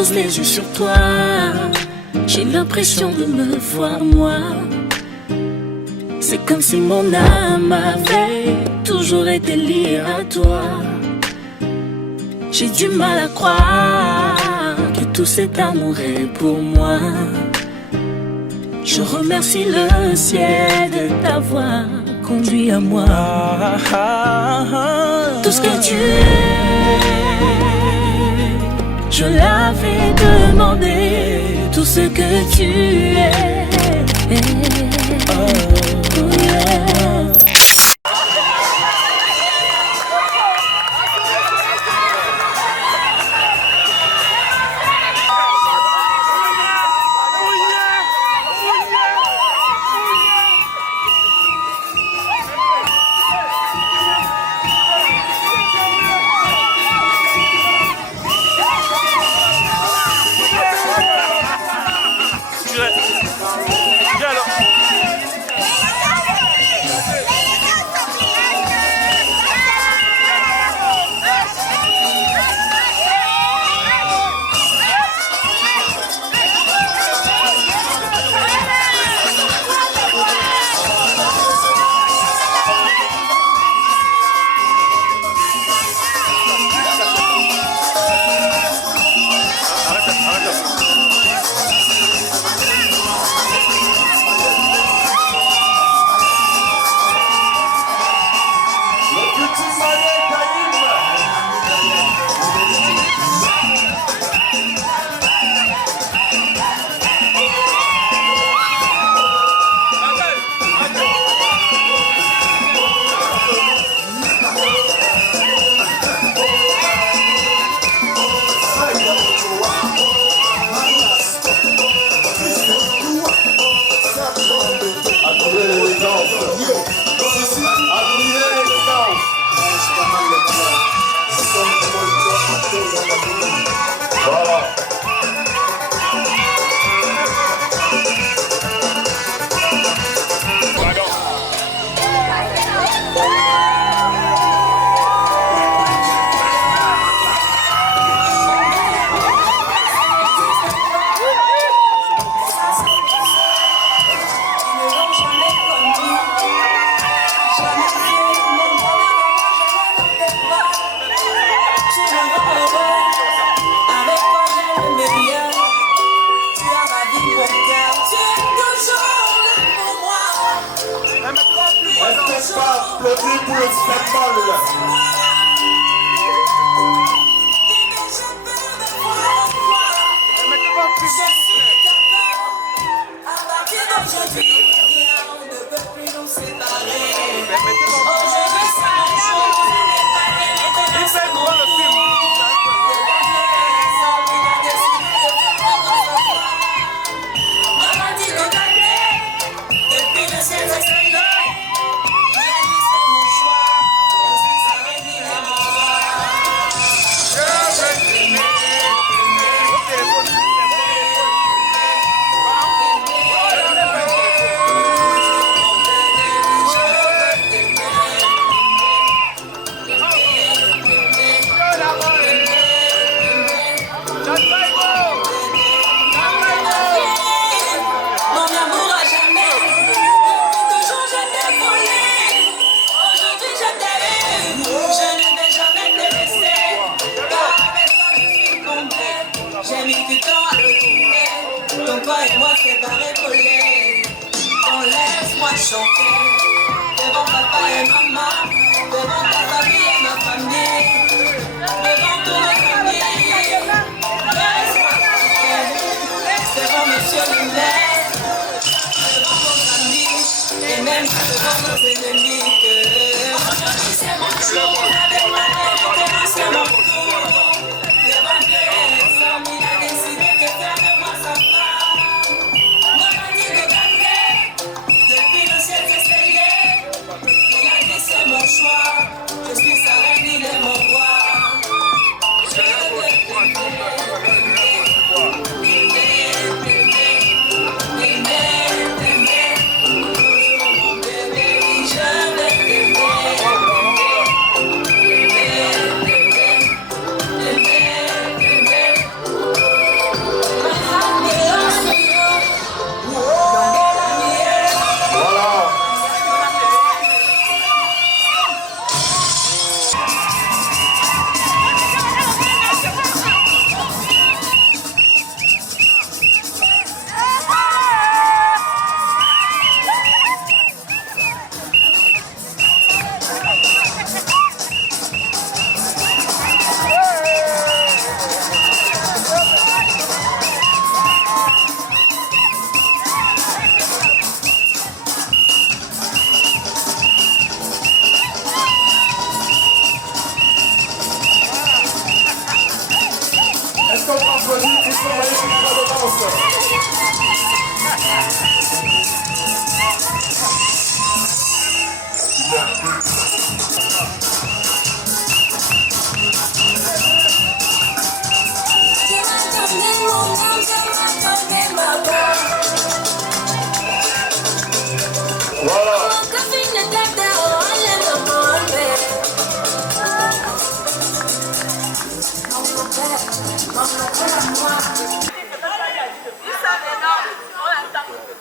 pose les yeux sur toi, j'ai l'impression de me voir moi. C'est comme si mon âme avait toujours été liée à toi. J'ai du mal à croire que tout cet amour est pour moi. Je remercie le ciel de t'avoir conduit à moi. Tout ce que tu es, je l'avais demandé. Tout ce que tu es, oh yeah.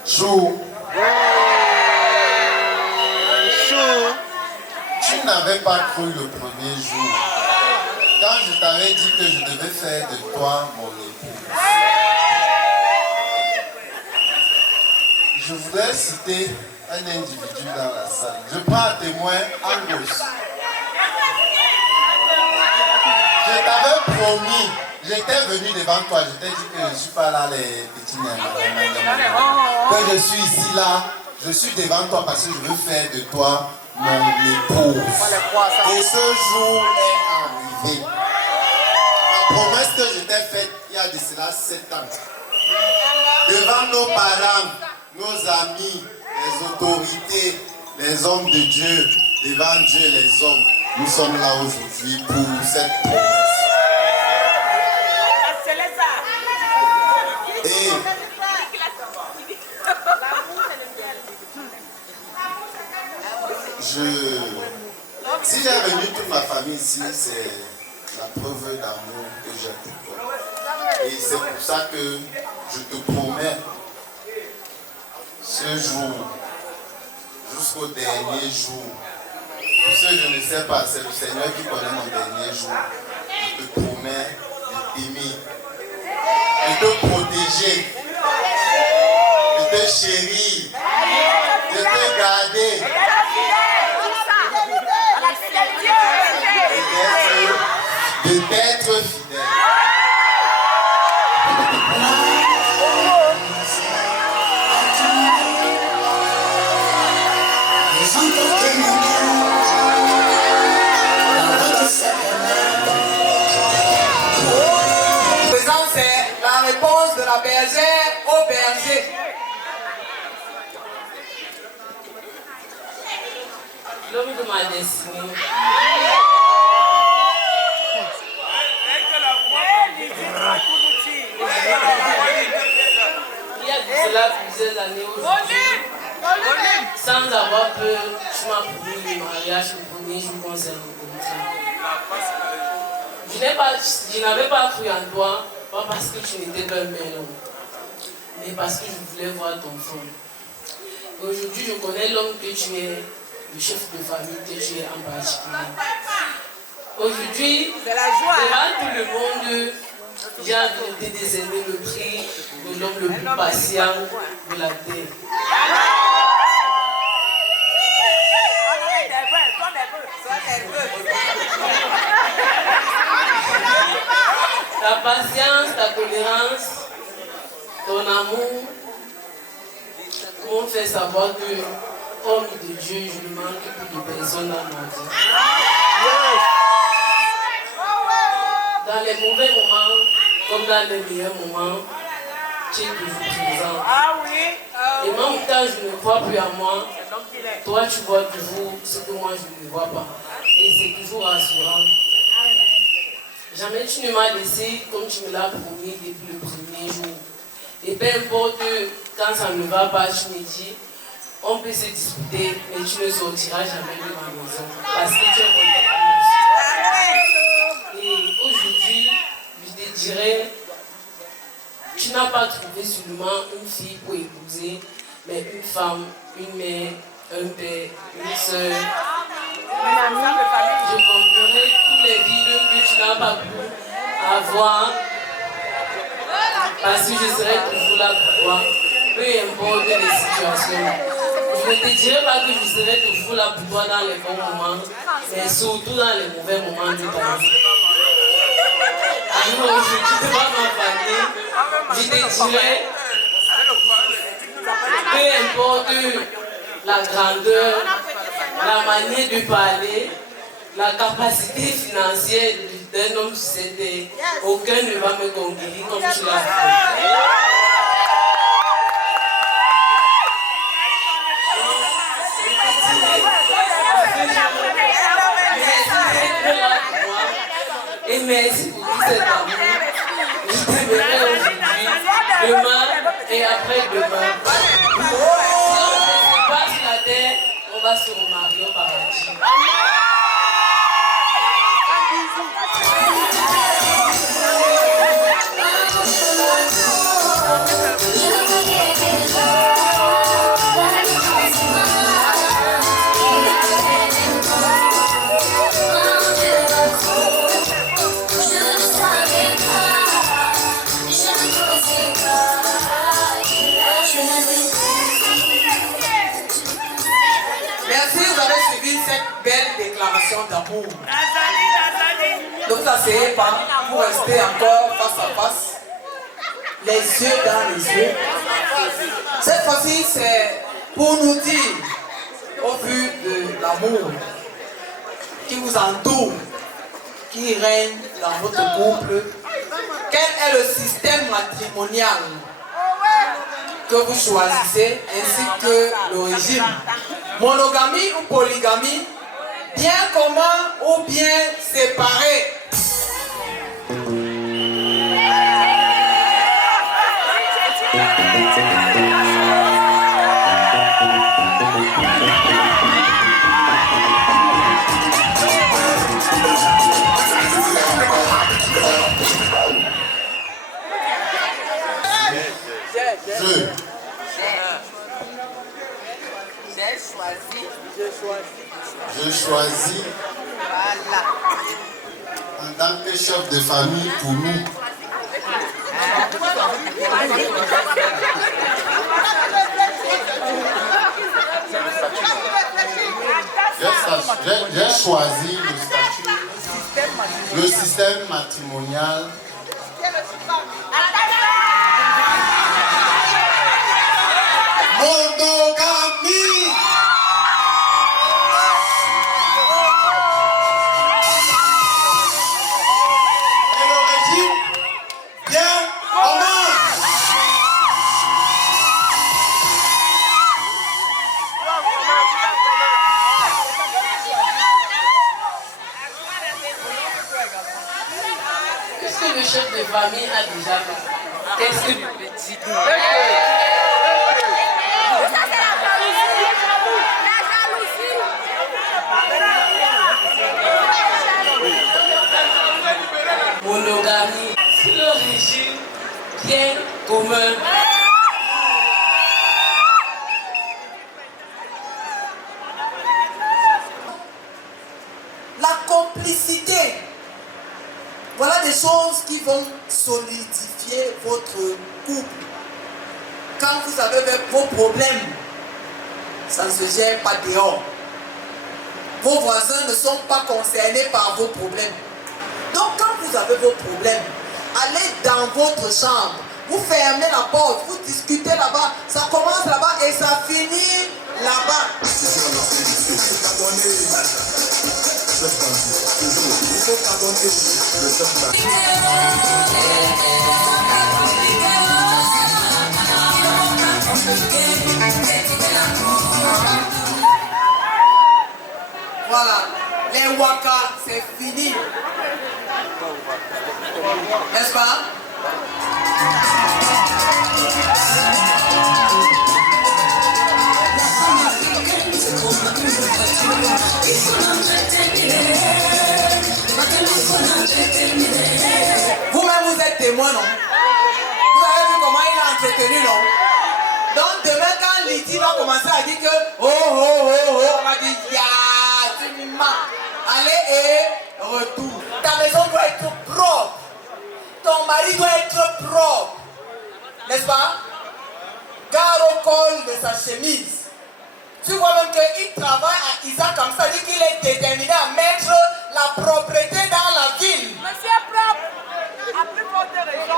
Chou. Tu n'avais pas cru le premier jour quand je t'avais dit que je devais faire de toi mon époux. Je voudrais citer un individu dans la salle. Je prends à témoin Angus. Je t'avais promis, j'étais venu devant toi, je t'ai dit que je ne suis pas là les petits nains. Que je suis ici là, je suis devant toi parce que je veux faire de toi mon épouse. Et ce jour est arrivé. La promesse que je t'ai faite il y a de cela 7 ans. Devant nos parents, nos amis, les autorités, les hommes de Dieu, devant Dieu les hommes, nous sommes là aujourd'hui pour cette promesse. Et si j'ai venu toute ma famille ici, c'est la preuve d'amour que j'ai pour toi. Et c'est pour ça que je te promets, ce jour, jusqu'au dernier jour, pour ce que je ne sais pas, c'est le Seigneur qui connaît mon dernier jour, je te promets de t'aimer, de te protéger, de te chérir, de te garder, et d'être fidèle. Présent, c'est la réponse de la bergère au berger. L'homme de ma destinée. Il y a de cela plusieurs années aujourd'hui, sans avoir peur, tu m'as promis le mariage le premier jour qu'on s'est rencontrés. Je n'avais pas cru en toi, pas parce que tu n'étais pas un bel homme, mais parce que je voulais voir ton fond. Aujourd'hui, je connais l'homme que tu es, le chef de famille que tu es en particulier. Aujourd'hui, devant tout le monde, j'ai envie de te décerner le prix de l'homme le plus patient de la terre. Ta patience, ta tolérance, ton amour m'ont fait savoir que, homme de Dieu, je ne manque plus de personne dans ma vie. Dans les mauvais moments, comme dans les meilleurs moments, tu es toujours présent. Et même quand je ne crois plus à moi, toi tu vois toujours ce que moi je ne vois pas. Et c'est toujours rassurant. Jamais tu ne m'as laissé comme tu me l'as promis depuis le premier jour. Et peu importe quand ça ne va pas, tu me dis, on peut se disputer, mais tu ne sortiras jamais de ma maison. Parce que tu es mon épouse. Et aujourd'hui, je te dirais, tu n'as pas trouvé seulement une fille pour épouser, mais une femme, une mère, un père, une soeur. Je comprendrai tous les vides que tu n'as pas pu avoir, parce que je serai toujours là pour toi, peu importe les situations. Je ne te dirai pas que je serai toujours là pour toi dans les bons moments, mais surtout dans les mauvais moments de ta vie. Alors aujourd'hui, devant ma famille, je te dirai, peu importe la grandeur, la manière de parler, la capacité financière d'un homme sur cette terre, aucun ne va me conquérir comme tu l'as fait. et après-demain. Si on se passe la terre, on va se remarier au paradis. Merci, vous avez suivi cette belle déclaration d'amour. Donc vous asseyez pas, vous restez encore face à face, les yeux dans les yeux. Cette fois-ci, c'est pour nous dire, au vu de l'amour qui vous entoure, qui règne dans votre couple, quel est le système matrimonial que vous choisissez, ainsi que le régime? Monogamie ou polygamie, bien commun ou bien séparé? Je choisis en tant que chef de famille pour nous. J'ai choisi le système matrimonial. Monogamie. Et le régime bien commun. Puisque le chef de famille a déjà parlé, qu'est-ce que tu peux dire? Monogamie, c'est le régime bien commun. La complicité, voilà des choses qui vont solidifier votre couple. Quand vous avez vos problèmes, ça ne se gère pas dehors. Vos voisins ne sont pas concernés par vos problèmes. Donc quand vous avez vos problèmes, allez dans votre chambre, vous fermez la porte, vous discutez là-bas, ça commence là-bas et ça finit là-bas. Voilà, les waka, c'est fini. N'est-ce pas? Vous-même, vous êtes témoin, non? Vous avez vu comment il a entretenu, non? Donc, demain, quand Lydie va commencer à dire que oh, oh, oh, oh, on va dire ya, tu me manques. Allez et retour. Ta maison doit être propre. Ton mari doit être propre. N'est-ce pas? Garde au col de sa chemise. Tu vois même qu'il travaille à Isaac comme ça, dit qu'il est déterminé à mettre la propreté dans la ville. Monsieur propre, à plus forte raison.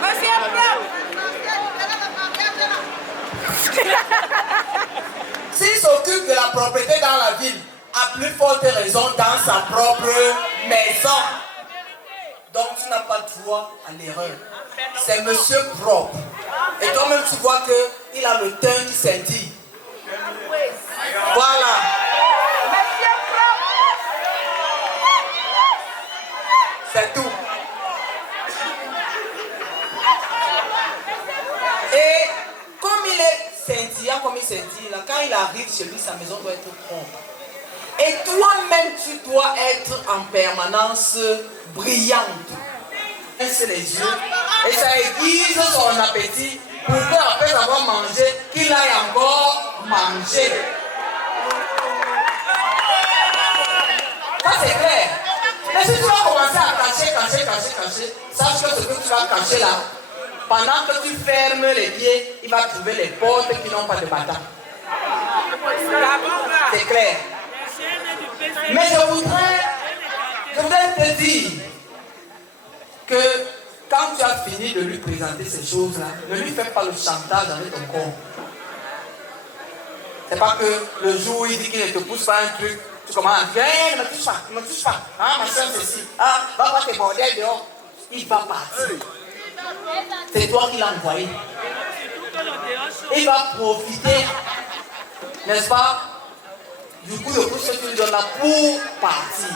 Monsieur propre. S'il s'occupe de la propreté dans la ville, à plus forte raison dans sa propre maison. Donc tu n'as pas droit à l'erreur. C'est monsieur propre. Et toi-même tu vois qu'il a le teint qui scintille. Voilà. Monsieur propre. C'est tout. s'est dit, là, quand il arrive chez lui, sa maison doit être propre. Et toi-même, tu dois être en permanence brillante. C'est les yeux. Et ça aiguise son appétit pour qu'après avoir mangé, qu'il aille encore manger. Ça c'est clair. Mais si tu vas commencer à cacher, sache que ce que tu vas cacher là, pendant que tu fermes les pieds, il va trouver les portes qui n'ont pas de bâton. C'est clair. Mais je voudrais te dire que quand tu as fini de lui présenter ces choses-là, ne lui fais pas le chantage avec ton corps. C'est pas que le jour où il dit qu'il ne te pousse pas un truc, tu commences à dire, hey, ne me touche pas, hein, ma soeur ceci, ah, va pas tes bordels dehors. Il va partir. C'est toi qui l'as envoyé. Il va profiter, n'est-ce pas, du coup, le coup que tu lui donnes là pour partir.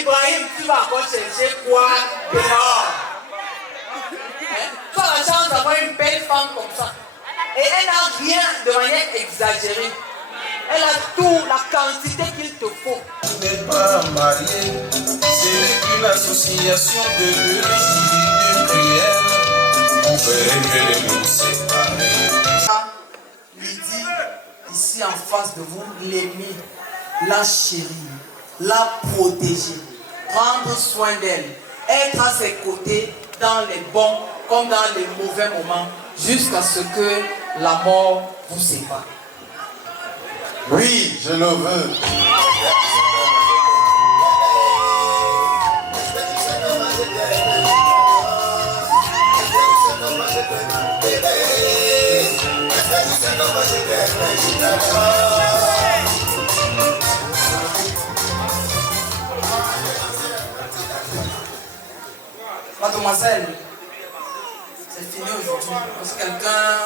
Ibrahim, tu vas encore chercher quoi dehors? Tu as la chance d'avoir une belle femme comme ça. Et elle n'a rien de manière exagérée. Elle a tout, la quantité qu'il te faut. Tu n'es pas marié, c'est une association de deux individus cruels. On ferait mieux de nous séparer. Lydie, ici en face de vous, l'aimer, la chérir, la protéger, prendre soin d'elle, être à ses côtés dans les bons comme dans les mauvais moments, jusqu'à ce que la mort vous sépare. Oui, je le veux. Mademoiselle, c'est fini aujourd'hui. Parce que quelqu'un...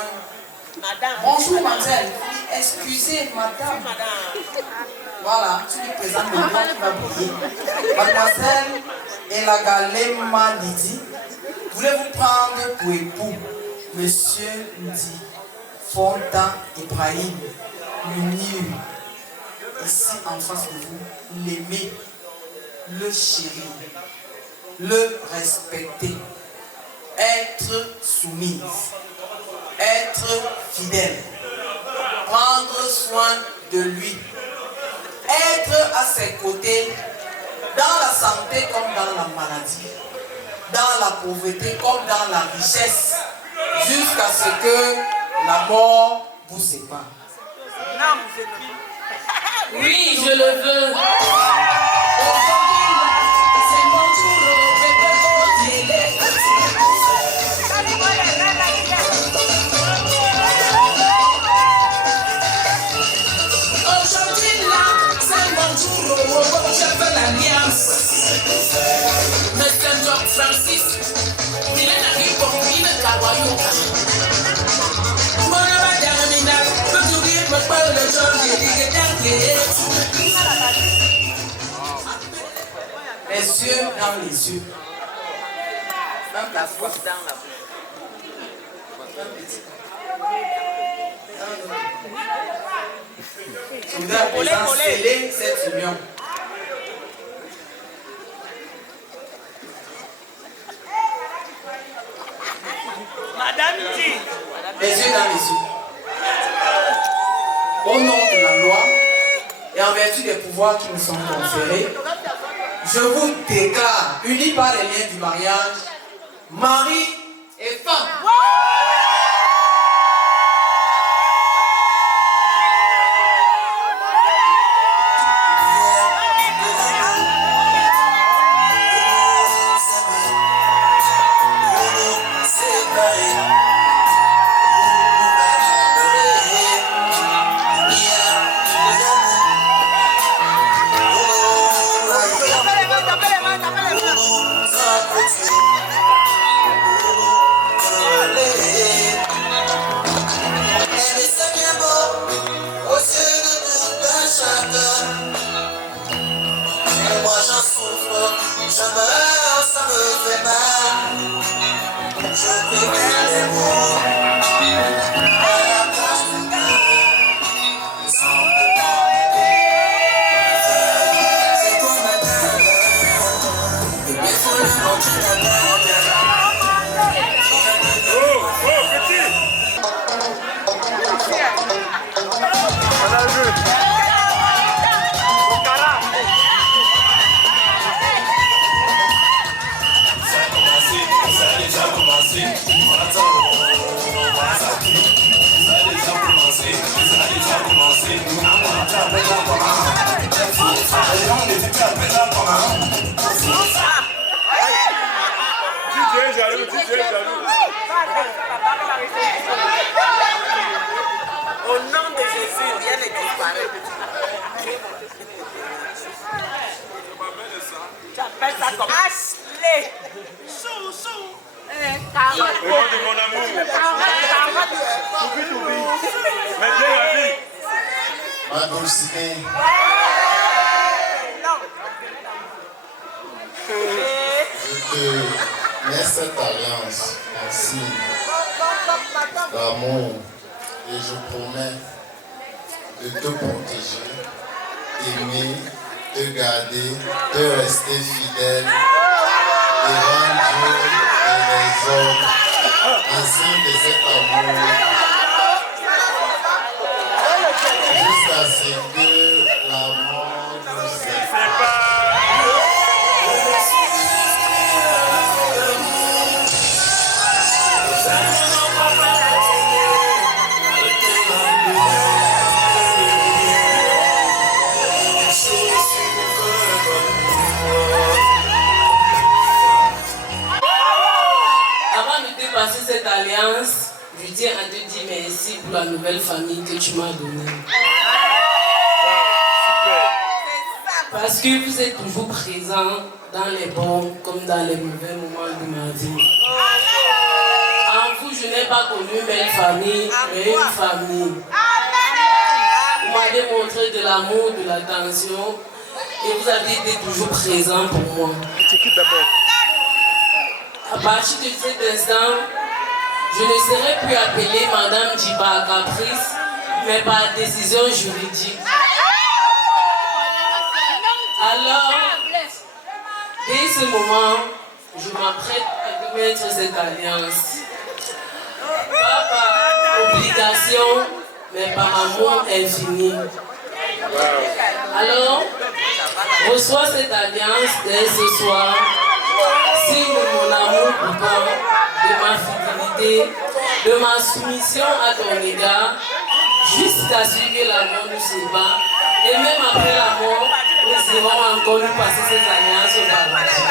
Madame. Bonjour, mademoiselle. Excusez, madame. Voilà, tu lui présentes le nom qui va briller. Mademoiselle Elagalema Lydie, voulez-vous prendre pour époux Monsieur Ndi Fonta Ibrahim Munir, ici en face de vous, l'aimer, le chérir, le respecter, être soumise, être fidèle, prendre soin de lui, être à ses côtés dans la santé comme dans la maladie, dans la pauvreté comme dans la richesse, jusqu'à ce que la mort vous sépare. Oui, je le veux. Les yeux dans les yeux. Même la bouche dans la bouche. Je voudrais à présent sceller cette union. Madame dit. Les yeux dans les yeux. Au nom de la loi et en vertu des pouvoirs qui nous sont conférés, je vous déclare, unis par les liens du mariage, mari et femme. Yeah. Moi j'en souffre, je meurs, ça me fait mal. Je préfère les mots à la place du cœur. Sans te parler, c'est ton matin. Le bien faut le montrer d'abord. Au nom de Jésus, rien ne disparaît. Tu appelles ça comme Ashley. Chou. Au nom de mon amour. Mais bien la vie. Ma Dulcinée. Je te mets cette alliance en signe d'amour et je promets de te protéger, d'aimer, de garder, de rester fidèle devant Dieu et les hommes en signe de cet amour jusqu'à ce que la mort nous sépare. Cette alliance, je tiens à te dire merci pour la nouvelle famille que tu m'as donnée. Parce que vous êtes toujours présent dans les bons comme dans les mauvais moments de ma vie. En vous, je n'ai pas connu une belle famille, mais une famille. Vous m'avez montré de l'amour, de l'attention et vous avez été toujours présent pour moi. À partir de cet instant, je ne serai plus appelée Madame Djiba Caprice, mais par décision juridique. Alors, dès ce moment, je m'apprête à mettre cette alliance. Pas par obligation, mais par amour infini. Alors, reçois cette alliance dès ce soir. Signe de mon amour pour toi, de ma fidélité, de ma soumission à ton égard, jusqu'à ce que la mort nous sépare. Et même après la mort, nous devons encore nous passer ces alliances au paradis.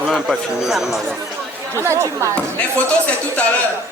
On n'a même pas fini. On a du mal. Les photos, c'est tout à l'heure.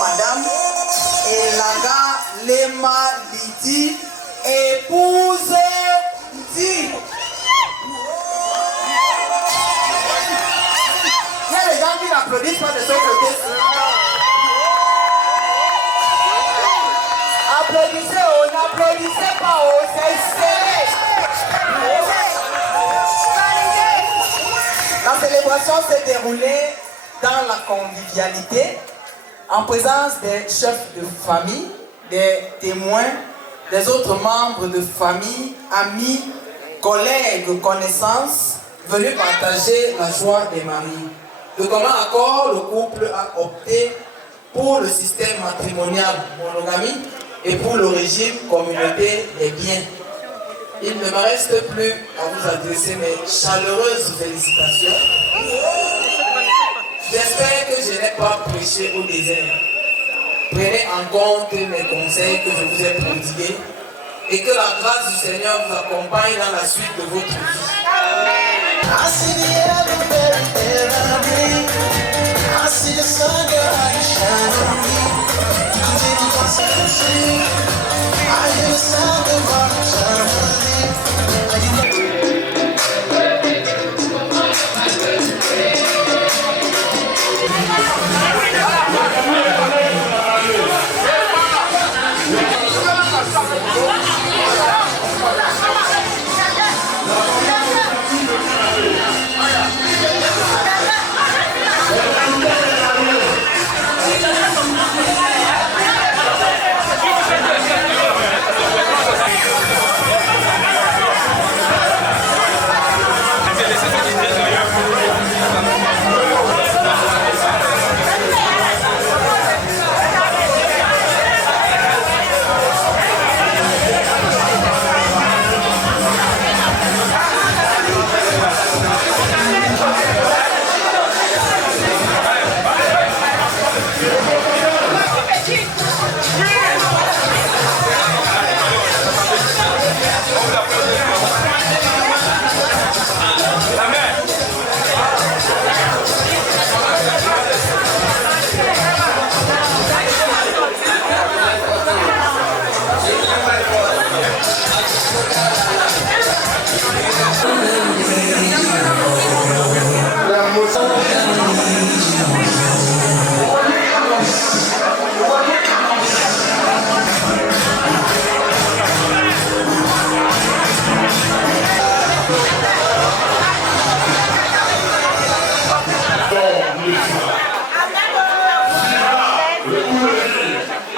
Madame Elaga Lema Lidi, épouse Di. Il y a les gens qui n'applaudissent pas de son côté. Applaudissez, n'applaudissez pas, c'est serré. La célébration s'est déroulée dans la convivialité, en présence des chefs de famille, des témoins, des autres membres de famille, amis, collègues, connaissances, venus partager la joie des mariés. De commun accord, le couple a opté pour le système matrimonial monogamie et pour le régime communauté des biens. Il ne me reste plus à vous adresser mes chaleureuses félicitations. J'espère que je n'ai pas prêché au désert. Prenez en compte mes conseils que je vous ai prodigués et que la grâce du Seigneur vous accompagne dans la suite de votre vie.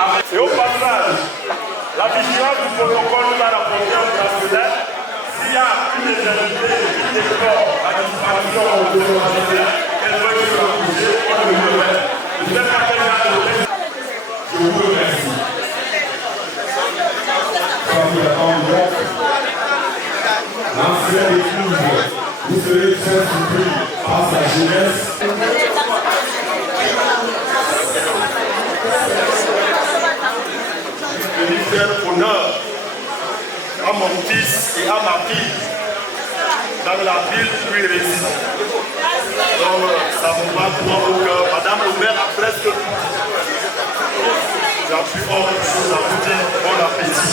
Et au passage, la vigilance du protocole nous a rapporté un bracelet. S'il y a une éternité qui déplore la disparition de ce bracelet, elle veut que la coucher, on le remet. Je ne sais pas quel genre de texte. Je vous remercie. L'ancien épouse, vous serez très surpris par sa jeunesse. Je lui fais honneur à mon fils et à ma fille dans la ville où il réside. Donc ça me va droit au cœur. Madame le maire a presque tout. J'ai plus autre chose à vous dire. Bon appétit.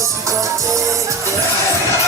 Supporter,